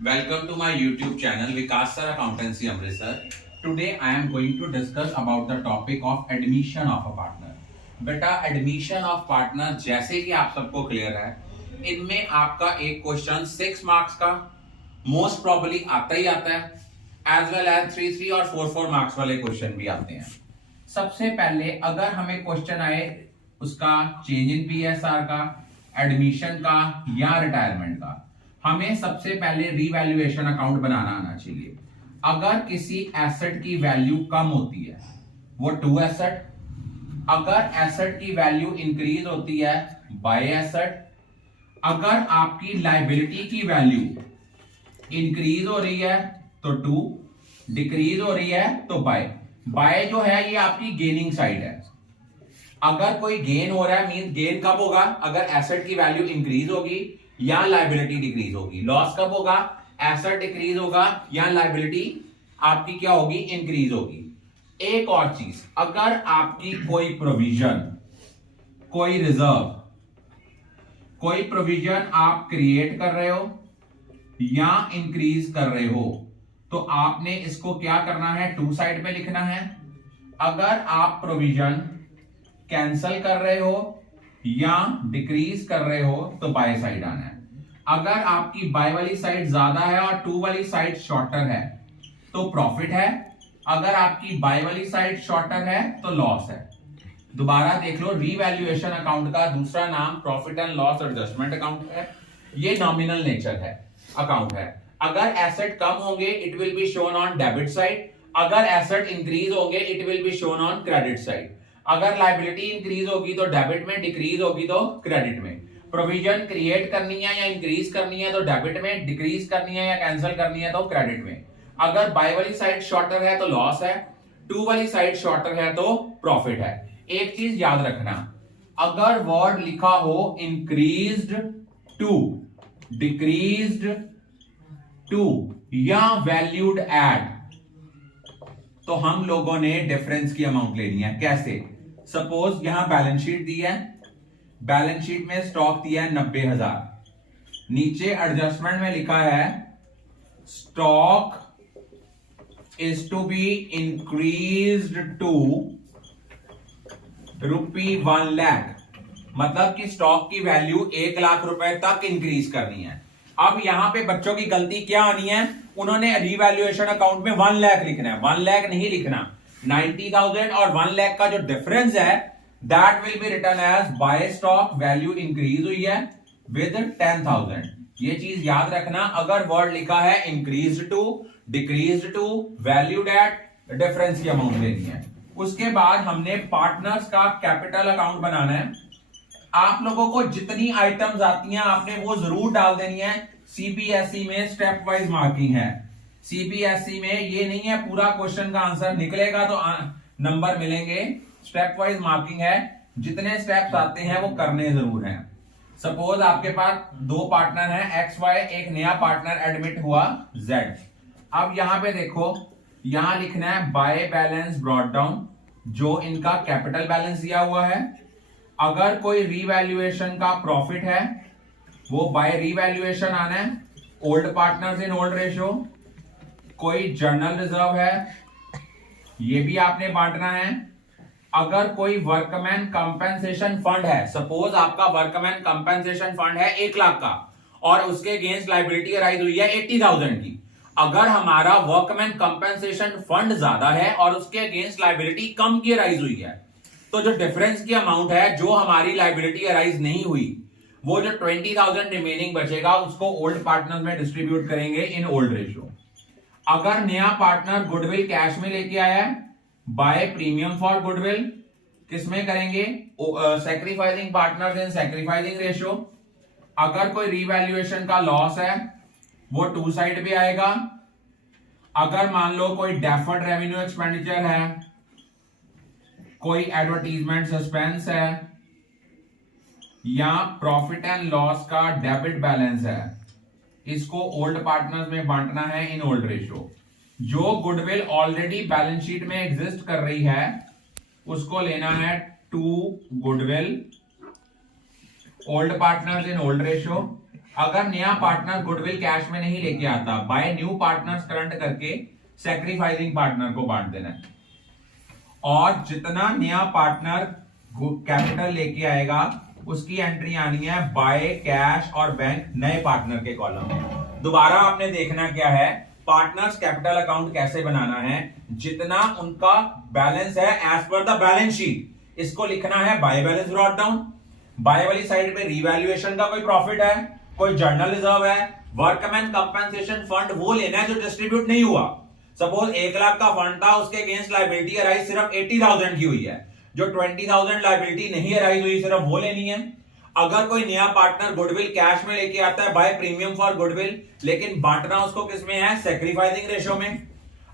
Welcome to my YouTube channel Vikas Sir Accountancy Amritsar. Today I am going to discuss about the topic of admission of a partner. बेटा admission of partner जैसे कि आप सबको clear है, इनमें आपका एक क्वेश्चन 6 मार्क्स का मोस्ट प्रोबेबली आता ही आता है, एज वेल एज 3 और 4 मार्क्स वाले क्वेश्चन भी आते हैं। सबसे पहले अगर हमें क्वेश्चन आए उसका चेंज इन पीएसआर का, एडमिशन का या रिटायरमेंट का, हमें सबसे पहले रीवैल्यूएशन अकाउंट बनाना आना चाहिए। अगर किसी एसेट की वैल्यू कम होती है, वो टू एसेट, अगर एसेट की वैल्यू इंक्रीज होती है बाय एसेट, अगर आपकी लायबिलिटी की वैल्यू इंक्रीज हो रही है तो टू, डिक्रीज हो रही है तो बाय। बाय जो है ये आपकी गेनिंग साइड है। अगर कोई गेन हो रहा है मीन गेन कब होगा? अगर एसेट की वैल्यू इंक्रीज होगी या लायबिलिटी डिक्रीज होगी। लॉस कब होगा? एसेट डिक्रीज होगा या लायबिलिटी आपकी क्या होगी? इंक्रीज होगी। एक और चीज, अगर आपकी कोई प्रोविजन, कोई रिजर्व, कोई प्रोविजन आप क्रिएट कर रहे हो या इंक्रीज कर रहे हो, तो आपने इसको क्या करना है? टू साइड पे लिखना है। अगर आप प्रोविजन कैंसल कर रहे हो या डिक्रीज कर रहे हो तो बाय साइड आना है। अगर आपकी बाय वाली साइड ज्यादा है और टू वाली साइड शॉर्टर है तो प्रॉफिट है। अगर आपकी बाय वाली साइड शॉर्टर है तो लॉस है। दोबारा देख लो, रीवैल्यूएशन अकाउंट का दूसरा नाम profit and loss adjustment account है। ये नॉमिनल नेचर है अकाउंट है। अगर एसेट कम होंगे it will be shown on debit side, अगर एसेट इंक्रीज होंगे it will be shown on credit side. अगर लायबिलिटी इंक्रीज होगी तो डेबिट में, डिक्रीज होगी तो क्रेडिट में। प्रोविजन क्रिएट करनी है या इंक्रीज करनी है तो डेबिट में, डिक्रीज करनी है या कैंसिल करनी है तो क्रेडिट में। अगर बाय वाली साइड शॉर्टर है तो लॉस है, टू वाली साइड शॉर्टर है तो प्रॉफिट है। एक चीज याद रखना, अगर वर्ड लिखा हो इंक्रीज्ड टू, डिक्रीज्ड टू या वैल्यूड एट, तो हम लोगों ने डिफरेंस की अमाउंट लेनी है। कैसे? सपोज यहां बैलेंस शीट दी है, बैलेंस शीट में स्टॉक दिया है 90,000, नीचे एडजस्टमेंट में लिखा है stock is to be increased to ₹1 lakh, मतलब कि स्टॉक की वैल्यू 1 लाख रुपए तक इंक्रीज करनी है। अब यहां पे बच्चों की गलती क्या आनी है? उन्होंने रीवैल्यूएशन अकाउंट में 1 लाख लिखना है। 1 लाख नहीं लिखना, 90,000 और 1 लाख का जो डिफरेंस है that will be written as by stock value increase हुई है विद 10,000। ये चीज याद रखना, अगर वर्ड लिखा है increase to, decrease to, valued at, difference की अमाउंट लेनी है। उसके बाद हमने पार्टनर्स का कैपिटल अकाउंट बनाना है। आप लोगों को जितनी आइटम्स आती हैं आपने वो जरूर डाल देनी है। सीबीएसई में स्टेप वाइज मार्किंग है। सीबीएसई में ये नहीं है पूरा क्वेश्चन का आंसर निकलेगा तो नंबर मिलेंगे, स्टेप वाइज मार्किंग है। जितने स्टेप्स आते हैं वो करने जरूर हैं। सपोज आपके पास दो पार्टनर हैं एक्स वाई, एक नया पार्टनर एडमिट हुआ जेड। अब यहां पे देखो, यहां लिखना है बाय बैलेंस ब्रॉट डाउन, जो इनका कैपिटल बैलेंस दिया हुआ है। अगर कोई रीवैल्यूएशन का प्रॉफिट है वो बाय रीवैल्यूएशन आना है, old partners in old ratio. कोई जर्नल रिजर्व है ये भी आपने बांटना है। अगर कोई वर्कमैन कंपेंसेशन फंड है, सपोज आपका वर्कमैन कंपेंसेशन फंड है 1 लाख का और उसके अगेंस्ट लायबिलिटी अराइज हुई है 80,000 की। अगर हमारा वर्कमैन कंपेंसेशन फंड ज्यादा है और उसके अगेंस्ट लायबिलिटी कम की अराइज हुई है, तो जो डिफरेंस की अमाउंट है, जो हमारी लायबिलिटी अराइज नहीं हुई, वो जो 20,000 रिमेनिंग बचेगा उसको ओल्ड पार्टनर में डिस्ट्रीब्यूट करेंगे इन ओल्ड रेशियो। अगर नया पार्टनर गुडविल कैश में लेके आया है, बाय प्रीमियम फॉर गुडविल किसमें करेंगे? Sacrificing partners in sacrificing ratio. अगर कोई रीवैल्यूएशन का लॉस है वो टू साइड पे आएगा। अगर मान लो कोई डेफर्ड रेवेन्यू एक्सपेंडिचर है, कोई एडवर्टीजमेंट सस्पेंस है या प्रॉफिट एंड लॉस का डेबिट बैलेंस है, इसको ओल्ड पार्टनर्स में बांटना है इन ओल्ड रेशियो। जो गुडविल ऑलरेडी बैलेंस शीट में एग्जिस्ट कर रही है उसको लेना है to goodwill, old partners in old ratio. अगर नया पार्टनर गुडविल कैश में नहीं लेके आता, बाय न्यू पार्टनर्स करंट करके सैक्रिफाइसिंग पार्टनर को बांट देना है। और जितना नया पार्टनर कैपिटल लेके आएगा उसकी एंट्री आनी है बाय कैश और बैंक नए पार्टनर के कॉलम में। दोबारा आपने देखना क्या है, पार्टनर्स कैपिटल अकाउंट कैसे बनाना है। जितना उनका बैलेंस है as per the balance sheet, इसको लिखना है by balance brought down. By वाली साइड पे रीवैल्यूएशन का कोई प्रॉफिट है, कोई जर्नल रिजर्व है, वर्कमैन कंपनसेशन फंड वो लेना है जो डिस्ट्रीब्यूट नहीं हुआ। सपोज 1 लाख का फंड था, उसके अगेंस्ट लायबिलिटी अराइज सिर्फ 80,000 की हुई है, जो 20,000 लायबिलिटी नहीं अराइज हुई सिर्फ वो लेनी है। अगर कोई नया पार्टनर गुडविल कैश में लेके आता है बाय प्रीमियम फॉर गुडविल, लेकिन बांटना उसको किसमें है, सैक्रिफाइसिंग रेशो में।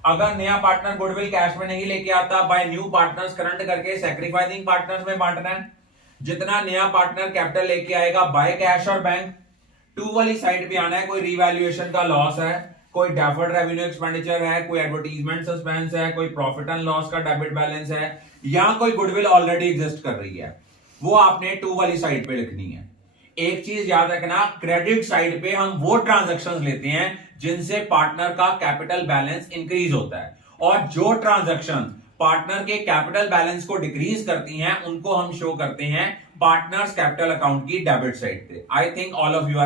अगर नया पार्टनर गुडविल कैश में नहीं लेके आता, बाय न्यू पार्टनर्स करंट करके सैक्रिफाइसिंग पार्टनर्स में बांटना है। जितना नया पार्टनर कैपिटल लेके आएगा बाय कैश और बैंक। 2 वाली साइड पे आना है, कोई रिवैल्यूएशन का लॉस है, कोई डेफर्ड रेवेन्यू एक्सपेंडिचर है, कोई एडवर्टीजमेंट सस्पेंस है, कोई प्रॉफिट एंड लॉस का डेबिट बैलेंस है, या कोई गुडविल ऑलरेडी एग्जिस्ट कर रही है, वो आपने 2 वाली साइड पे लिखनी है। एक चीज याद रखना, क्रेडिट साइड पे हम वो ट्रांजैक्शंस लेते हैं जिनसे पार्टनर का कैपिटल बैलेंस इंक्रीज होता है, और जो ट्रांजैक्शन पार्टनर के कैपिटल बैलेंस को डिक्रीज करती हैं उनको हम शो करते हैं पार्टनर्स कैपिटल अकाउंट की डेबिट साइड पे। I think all of you are